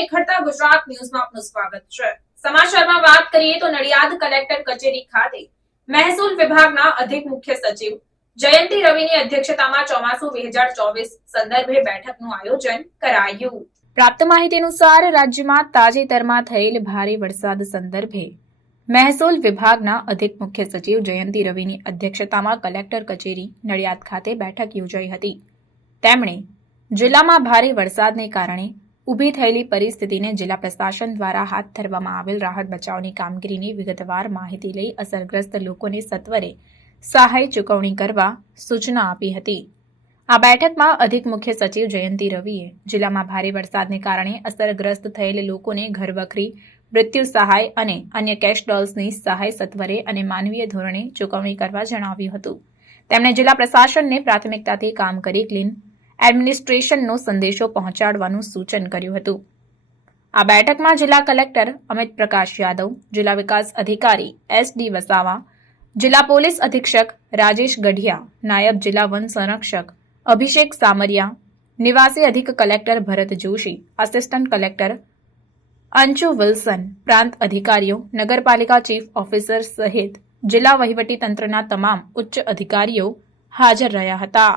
નિખરતા ગુજરાત ન્યૂઝમાં આપનું સ્વાગત છે। સમાચારમાં વાત કરીએ તો નડિયાદ કલેક્ટર કચેરી ખાતે મહેસૂલ વિભાગના અધિક મુખ્ય સચિવ જયંતી રવિની અધ્યક્ષતામાં ચોમાસુ 2024 સંદર્ભે બેઠકનું આયોજન કરાયું। પ્રાપ્ત માહિતી અનુસાર રાજ્યમાં તાજેતરમાં થયેલ ભારે વરસાદ સંદર્ભે મહેસૂલ વિભાગના અધિક મુખ્ય સચિવ જયંતી રવિની અધ્યક્ષતામાં કલેક્ટર કચેરી નડિયાદ ખાતે બેઠક યોજાઈ હતી। તેમણે જિલ્લામાં ભારે વરસાદને કારણે ઊભી થયેલી પરિસ્થિતિને જિલ્લા પ્રશાસન દ્વારા હાથ ધરવામાં આવેલ રાહત બચાવની કામગીરીની વિગતવાર માહિતી લઈ અસરગ્રસ્ત લોકોને સત્વરે સહાય ચૂકવણી કરવા સૂચના આપી હતી। આ બેઠકમાં અધિક મુખ્ય સચિવ જયંતી રવિએ જિલ્લામાં ભારે વરસાદને કારણે અસરગ્રસ્ત થયેલ લોકોને ઘરવખરી મૃત્યુ સહાય અને અન્ય કેશ ડોલ્સની સહાય સત્વરે અને માનવીય ધોરણે ચૂકવણી કરવા જણાવ્યું હતું। તેમણે જિલ્લા પ્રશાસનને પ્રાથમિકતાથી કામ કરી ક્લીન એડમિનિસ્ટ્રેશનનો સંદેશો પહોંચાડવાનું સૂચન કર્યું હતું। આ બેઠકમાં જિલ્લા કલેક્ટર અમિત પ્રકાશ યાદવ, જિલ્લા વિકાસ અધિકારી SD વસાવા, જિલ્લા પોલીસ અધિક્ષક રાજેશ ગઢિયા, નાયબ જિલ્લા વન સંરક્ષક અભિષેક સામરિયા, નિવાસી અધિક collector Bharat Joshi, assistant collector Anshu Wilson, પ્રાંત અધિકારીઓ, નગરપાલિકા ચીફ ઓફિસર સહિત જિલ્લા વહીવટી તંત્રના તમામ ઉચ્ચ અધિકારીઓ હાજર રહ્યા હતા।